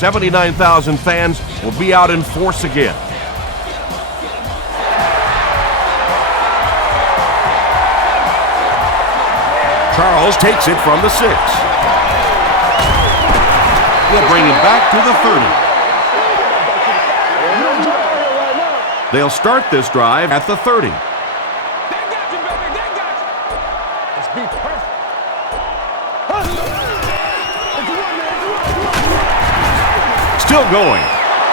79,000 fans will be out in force again. Charles takes it from the 6. He'll bring it back to the 30. They'll start this drive at the 30. Still going.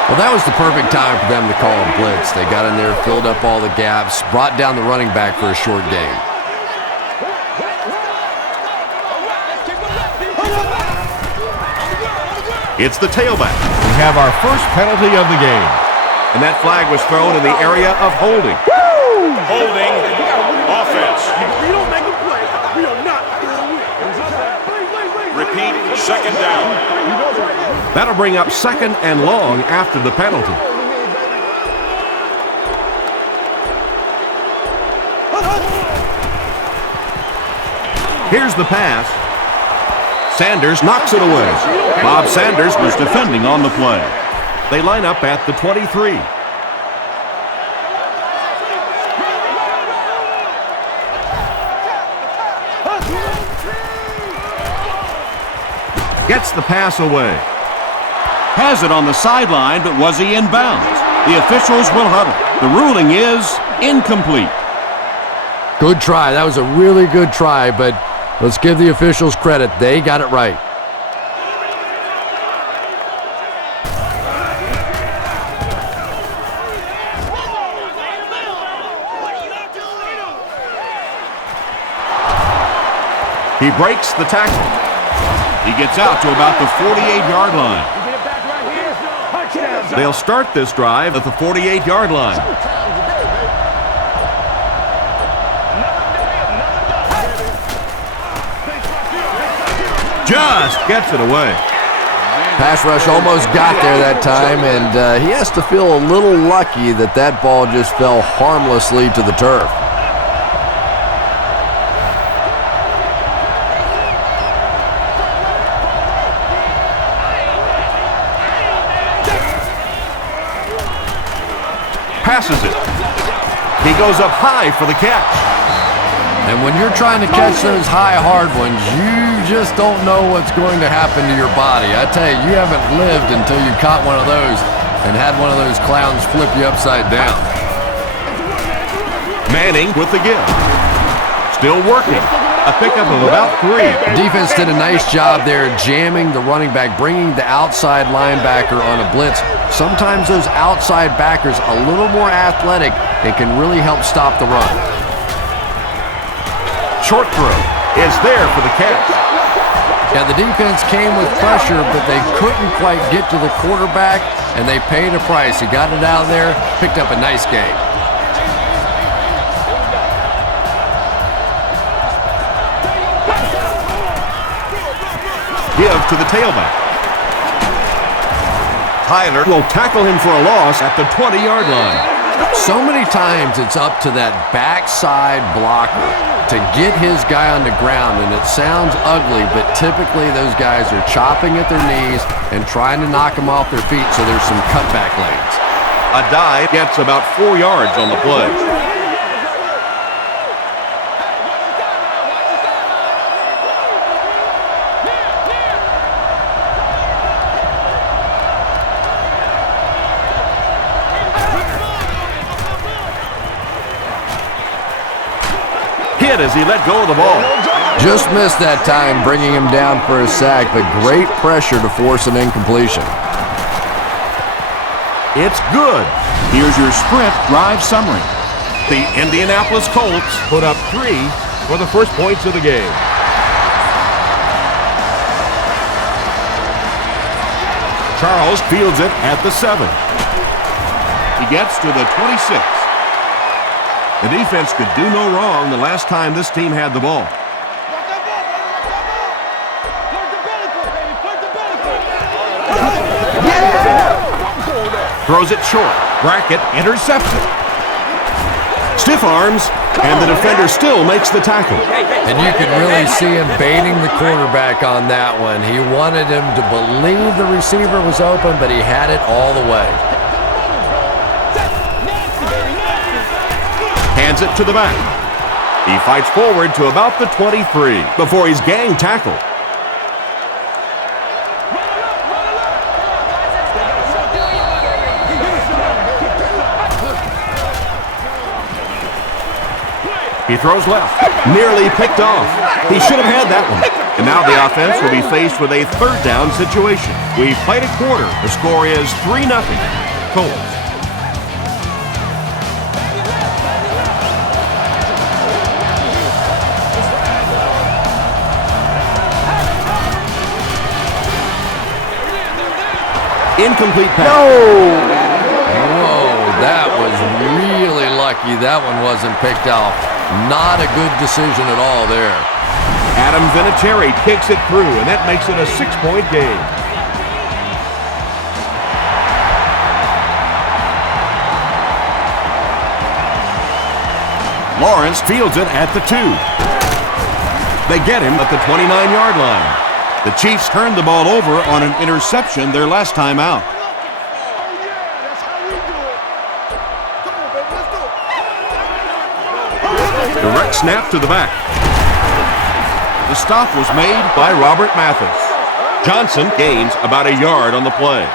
Well, that was the perfect time for them to call a blitz. They got in there, filled up all the gaps, brought down the running back for a short gain. It's the tailback. We have our first penalty of the game. And that flag was thrown in the area of holding. Woo! Holding offense. We don't make a play. We are not going to win. Repeat, second down. That'll bring up second and long after the penalty. Here's the pass. Sanders knocks it away. Bob Sanders was defending on the play. They line up at the 23. Gets the pass away. Has it on the sideline, but was he in bounds? The officials will huddle. The ruling is incomplete. Good try. That was a really good try, but let's give the officials credit. They got it right. He breaks the tackle. He gets out to about the 48-yard line. They'll start this drive at the 48-yard line. Just gets it away. Pass rush almost got there that time, and he has to feel a little lucky that that ball just fell harmlessly to the turf. Passes it. He goes up high for the catch. And when you're trying to catch those high, hard ones, you just don't know what's going to happen to your body. I tell you, you haven't lived until you caught one of those and had one of those clowns flip you upside down. Manning with the give. Still working. A pickup of about 3. The defense did a nice job there jamming the running back, bringing the outside linebacker on a blitz. Sometimes those outside backers a little more athletic and can really help stop the run. Short throw is there for the catch. Yeah, the defense came with pressure, but they couldn't quite get to the quarterback, and they paid a price. He got it out there, picked up a nice game. Give to the tailback. Tyler will tackle him for a loss at the 20-yard line. So many times it's up to that backside blocker to get his guy on the ground, and it sounds ugly, but typically those guys are chopping at their knees and trying to knock them off their feet, so there's some cutback lanes. A dive gets about 4 yards on the play. Hit as he let go of the ball. Just missed that time, bringing him down for a sack, but great pressure to force an incompletion. It's good. Here's your sprint drive summary. The Indianapolis Colts put up 3 for the first points of the game. Charles fields it at the 7. He gets to the 26. The defense could do no wrong the last time this team had the ball. Throws it short. Brackett intercepts it. Stiff arms, And the defender still makes the tackle. And you can really see him baiting the quarterback on that one. He wanted him to believe the receiver was open, but he had it all the way. Hands it to the back. He fights forward to about the 23 before he's gang tackled. He throws left. Nearly picked off. He should have had that one. And now the offense will be faced with a third down situation. We've played a quarter. The score is 3-0. Colts. Incomplete pass. Whoa, that was really lucky that one wasn't picked off. Not a good decision at all there. Adam Vinatieri kicks it through, and that makes it a 6-point game. Lawrence fields it at the 2. They get him at the 29-yard line. The Chiefs turned the ball over on an interception their last time out. Direct snap to the back. The stop was made by Robert Mathis. Johnson gains about a yard on the play.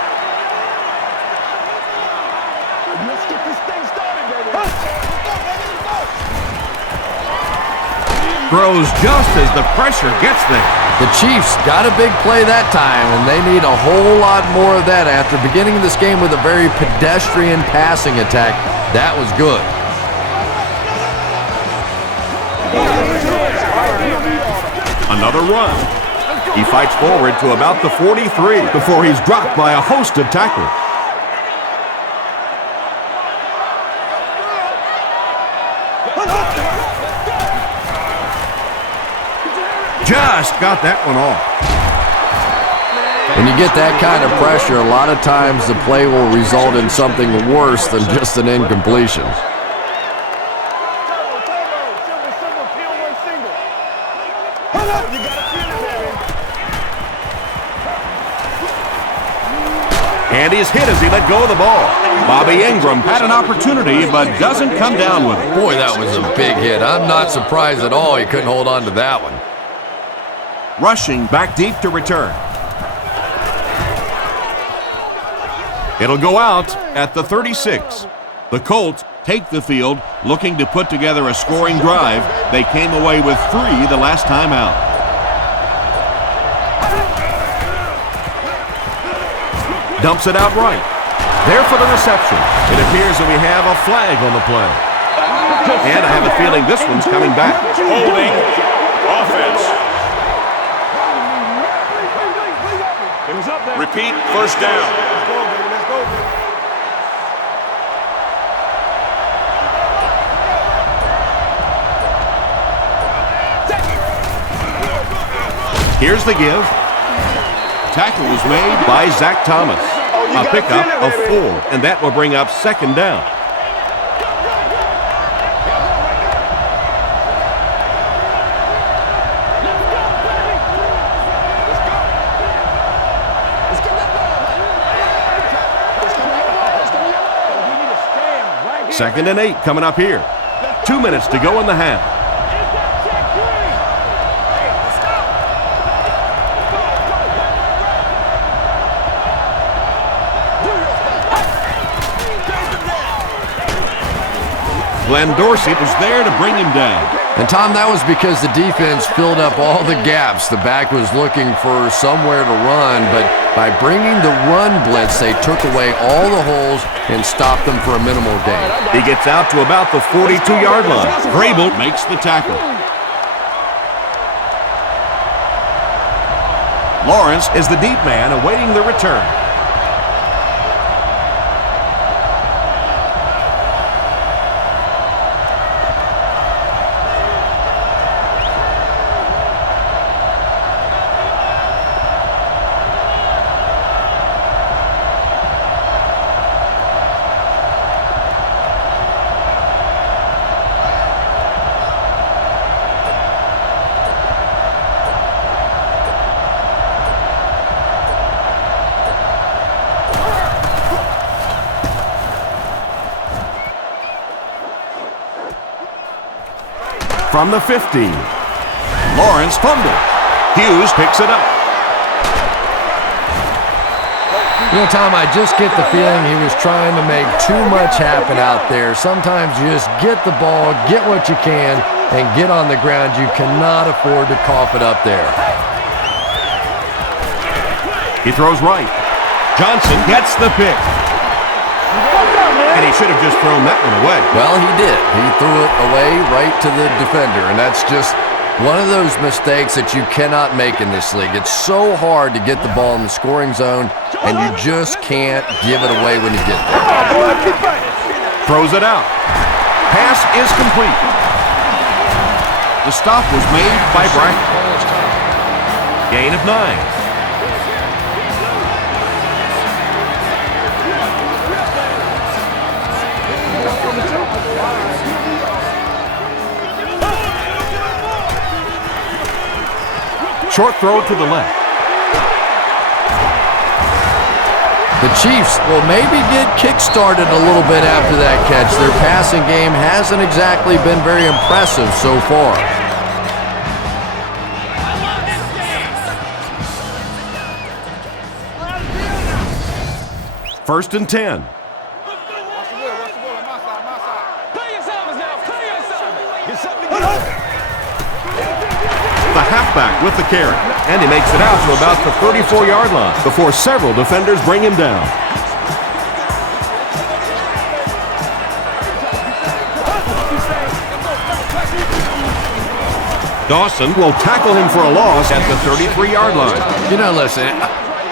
Throws just as the pressure gets there. The Chiefs got a big play that time, and they need a whole lot more of that after beginning this game with a very pedestrian passing attack. That was good. Another run. He fights forward to about the 43 before he's dropped by a host of tacklers. Just got that one off. When you get that kind of pressure, a lot of times the play will result in something worse than just an incompletion. And he's hit as he let go of the ball. Bobby Ingram had an opportunity but doesn't come down with it. Boy, that was a big hit. I'm not surprised at all he couldn't hold on to that one. Rushing back deep to return. It'll go out at the 36. The Colts take the field looking to put together a scoring drive. They came away with 3 the last time out. Dumps it out right. There for the reception. It appears that we have a flag on the play. And I have a feeling this one's coming back. Holding offense. Repeat, first down. Here's the give. Tackle was made by Zach Thomas. A pickup of 4, and that will bring up second down. Second and 8 coming up here. 2 minutes to go in the half. Glenn Dorsey was there to bring him down. And Tom, that was because the defense filled up all the gaps. The back was looking for somewhere to run, but by bringing the run blitz, they took away all the holes and stopped them for a minimal gain. He gets out to about the 42-yard line. Vrabel makes the tackle. Lawrence is the deep man awaiting the return. from the 15. Lawrence fumbled. Hughes picks it up. You know, Tom, I just get the feeling he was trying to make too much happen out there. Sometimes you just get the ball, get what you can, and get on the ground. You cannot afford to cough it up there. He throws right. Johnson gets the pick. And he should have just thrown that one away. Well, he did. He threw it away right to the defender, and that's just one of those mistakes that you cannot make in this league. It's so hard to get the ball in the scoring zone, and you just can't give it away when you get there. Throws it out. Pass is complete. The stop was made by Bryant. Gain of 9. Short throw to the left. The Chiefs will maybe get kick-started a little bit after that catch. Their passing game hasn't exactly been very impressive so far. First and 10. The halfback with the carry, and he makes it out to about the 34-yard line before several defenders bring him down. Dawson will tackle him for a loss at the 33-yard line. You know, listen,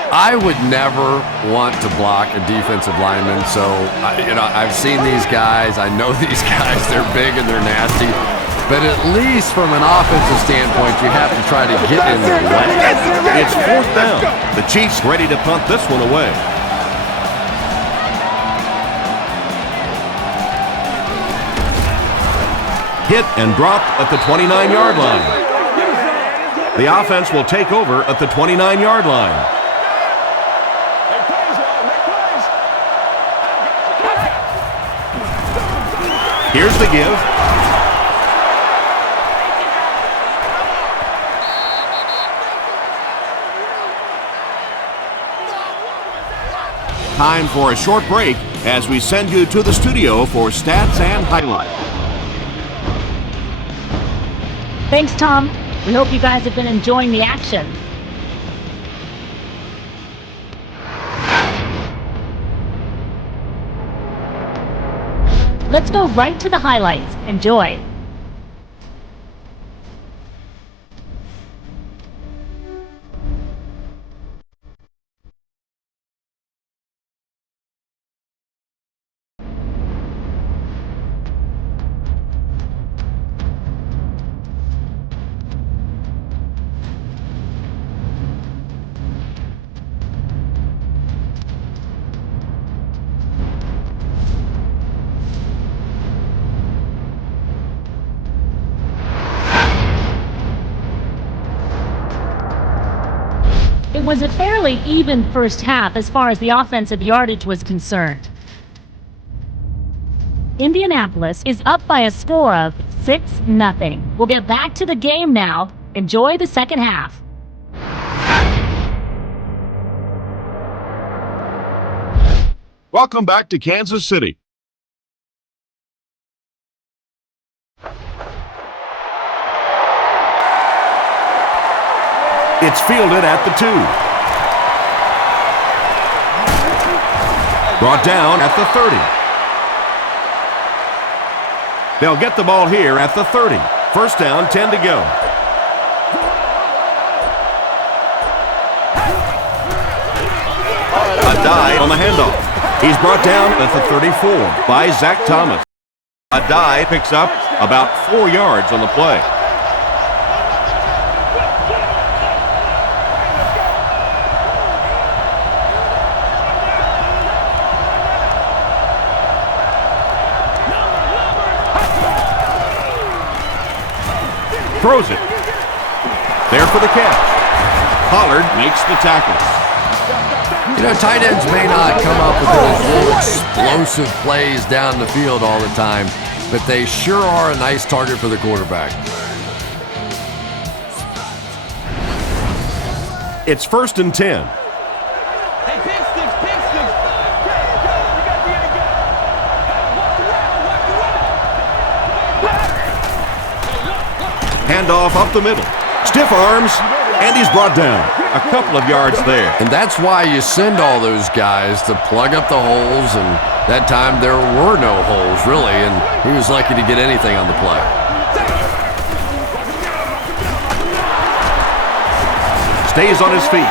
I would never want to block a defensive lineman, so, I've seen these guys. I know these guys. They're big and they're nasty. But at least from an offensive standpoint, you have to try to get in their way. It's fourth down. The Chiefs ready to punt this one away. Hit and dropped at the 29-yard line. The offense will take over at the 29-yard line. Here's the give. Time for a short break as we send you to the studio for stats and highlights. Thanks, Tom. We hope you guys have been enjoying the action. Let's go right to the highlights. Enjoy. It was a fairly even first half as far as the offensive yardage was concerned. Indianapolis is up by a score of 6-0. We'll get back to the game now. Enjoy the second half. Welcome back to Kansas City. It's fielded at the 2. Brought down at the 30. They'll get the ball here at the 30. First down, 10 to go. A dive on the handoff. He's brought down at the 34 by Zach Thomas. A dive picks up about 4 yards on the play. Throws it. There for the catch. Pollard makes the tackle. You know, tight ends may not come up with those little explosive plays down the field all the time, but they sure are a nice target for the quarterback. It's 1st and 10. Handoff up the middle. Stiff arms, and he's brought down. A couple of yards there. And that's why you send all those guys to plug up the holes, and that time there were no holes, really, and he was lucky to get anything on the play. Stays on his feet.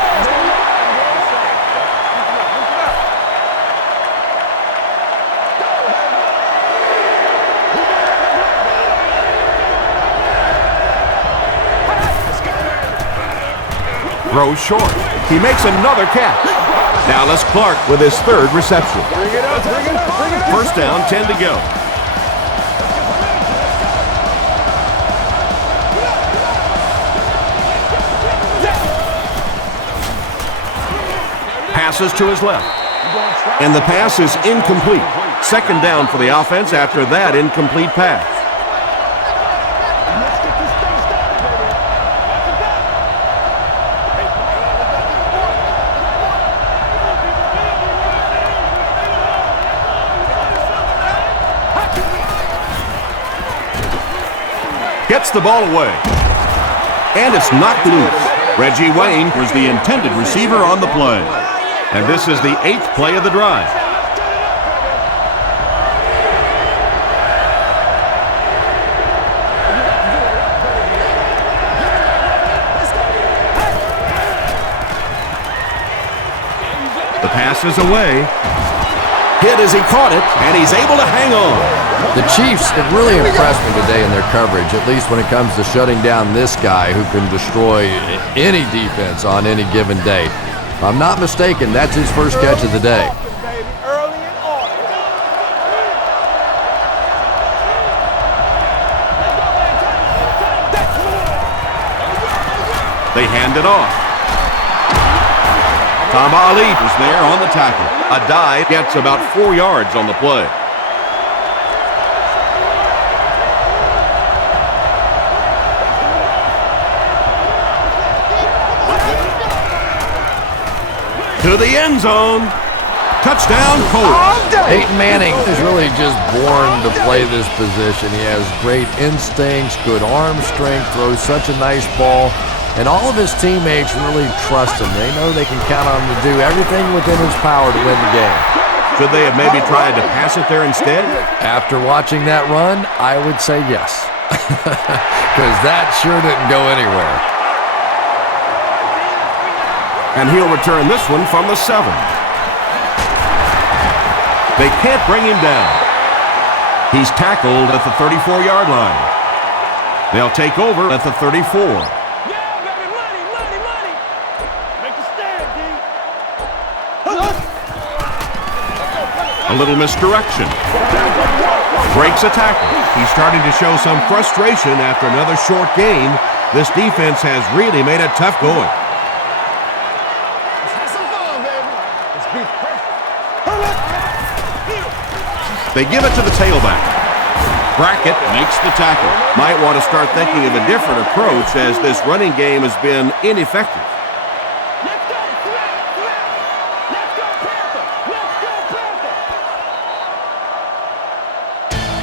Throws short. He makes another catch. Dallas Clark with his 3rd reception. First down, 10 to go. Passes to his left. And the pass is incomplete. 2nd down for the offense after that incomplete pass. Gets the ball away. And it's knocked loose. Reggie Wayne was the intended receiver on the play. And this is the 8th play of the drive. The pass is away. Hit as he caught it, and he's able to hang on. The Chiefs have really impressed me today in their coverage, at least when it comes to shutting down this guy who can destroy any defense on any given day. If I'm not mistaken, that's his first catch of the day. They hand it off. Tom Ali is there on the tackle. A dive gets about 4 yards on the play. To the end zone. Touchdown, Colts. Peyton Manning is really just born to play this position. He has great instincts, good arm strength, throws such a nice ball, and all of his teammates really trust him. They know they can count on him to do everything within his power to win the game. Should they have maybe tried to pass it there instead? After watching that run, I would say yes, because that sure didn't go anywhere. And he'll return this one from the 7. They can't bring him down. He's tackled at the 34-yard line. They'll take over at the 34. A little misdirection. Breaks a tackle. He's starting to show some frustration after another short gain. This defense has really made it tough going. They give it to the tailback. Brackett makes the tackle. Might want to start thinking of a different approach as this running game has been ineffective.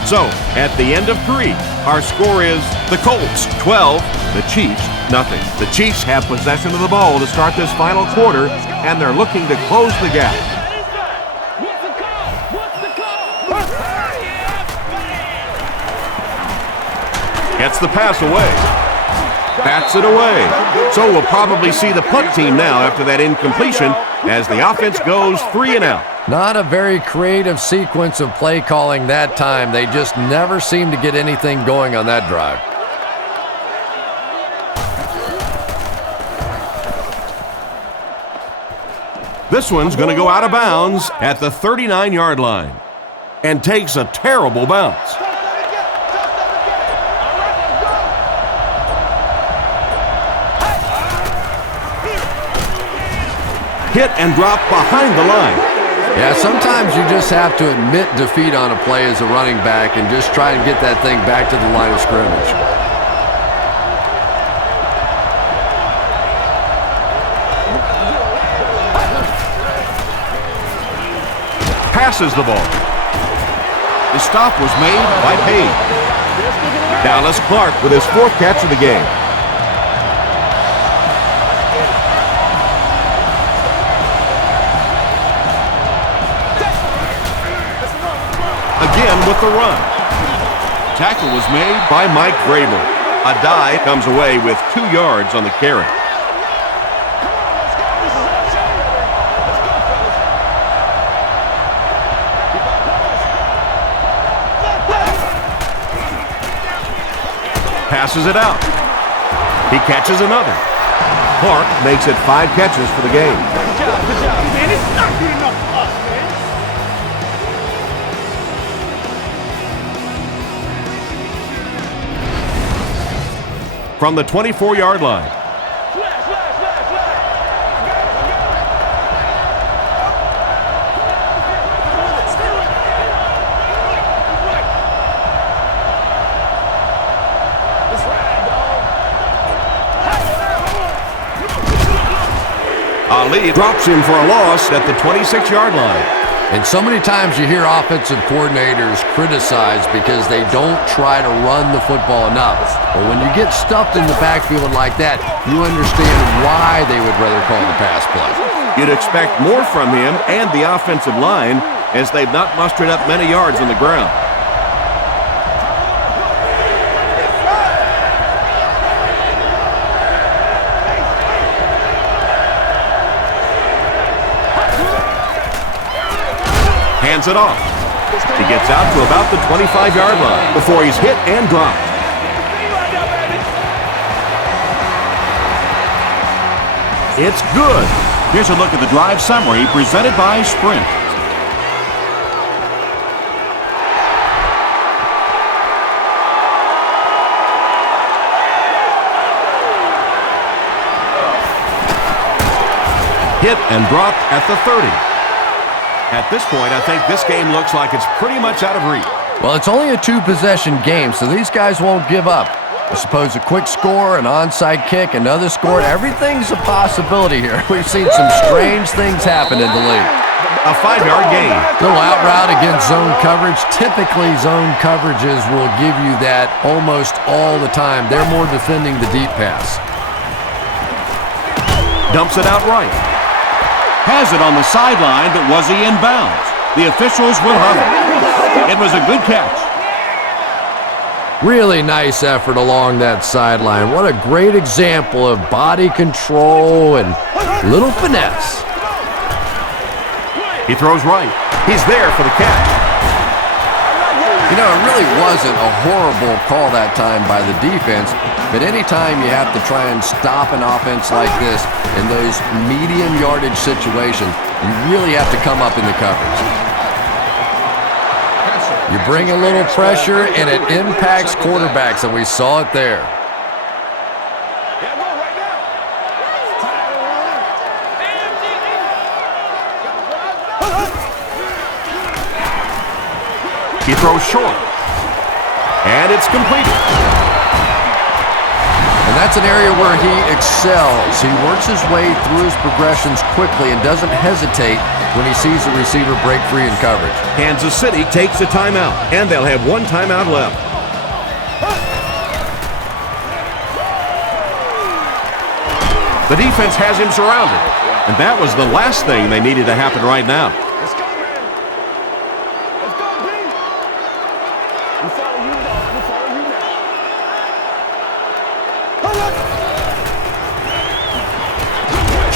So, at the end of 3, our score is the Colts 12, the Chiefs nothing. The Chiefs have possession of the ball to start this final quarter, and they're looking to close the gap. Gets the pass away. Bats it away. So we'll probably see the punt team now after that incompletion as the offense goes 3 and out. Not a very creative sequence of play calling that time. They just never seem to get anything going on that drive. This one's going to go out of bounds at the 39-yard line and takes a terrible bounce. Hit and drop behind the line. Yeah, sometimes you just have to admit defeat on a play as a running back and just try and get that thing back to the line of scrimmage. Passes the ball. The stop was made by Page. Dallas Clark with his 4th catch of the game. Again with the run. Tackle was made by Mike Vrabel. A dive comes away with 2 yards on the carry. Passes it out. He catches another. Clark makes it 5 catches for the game. Good job, man. It's not good enough for us, man. From the 24-yard line. Ali drops him for a loss at the 26-yard line. And so many times you hear offensive coordinators criticized because they don't try to run the football enough. But when you get stuffed in the backfield like that, you understand why they would rather call the pass play. You'd expect more from him and the offensive line as they've not mustered up many yards on the ground. Hands it off. He gets out to about the 25-yard line before he's hit and dropped. It's good. Here's a look at the drive summary presented by Sprint. Hit and dropped at the 30. At this point, I think this game looks like it's pretty much out of reach. Well, it's only a 2-possession game, so these guys won't give up. I suppose a quick score, an onside kick, another score, everything's a possibility here. We've seen some strange things happen in the league. A 5-yard gain. Little out route against zone coverage. Typically, zone coverages will give you that almost all the time. They're more defending the deep pass. Dumps it out right. Has it on the sideline, but was he in bounds? The officials will have it. It was a good catch. Really nice effort along that sideline. What a great example of body control and little finesse. He throws right. He's there for the catch. You know, it really wasn't a horrible call that time by the defense, but anytime you have to try and stop an offense like this in those medium yardage situations, you really have to come up in the coverage. You bring a little pressure, and it impacts quarterbacks, and we saw it there. He throws short. And it's completed. And that's an area where he excels. He works his way through his progressions quickly and doesn't hesitate when he sees the receiver break free in coverage. Kansas City takes a timeout, and they'll have 1 timeout left. The defense has him surrounded, and that was the last thing they needed to happen right now.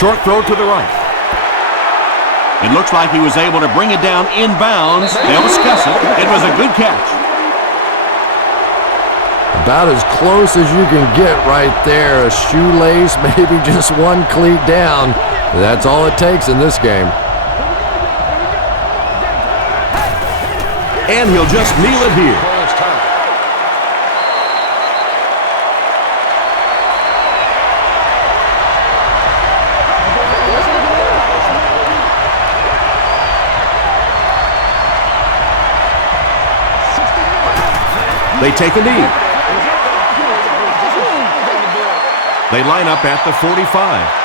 Short throw to the right. It looks like he was able to bring it down inbounds. They'll discuss it. It was a good catch. About as close as you can get right there. A shoelace, maybe just one cleat down. That's all it takes in this game. And he'll just kneel it here. They take a knee. They line up at the 45.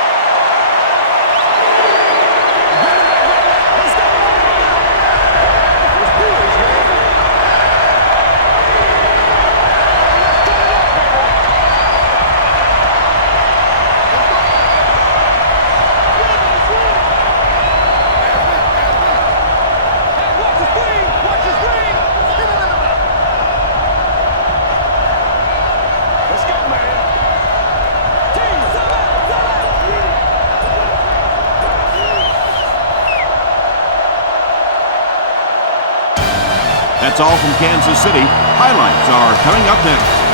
That's all from Kansas City. Highlights are coming up next.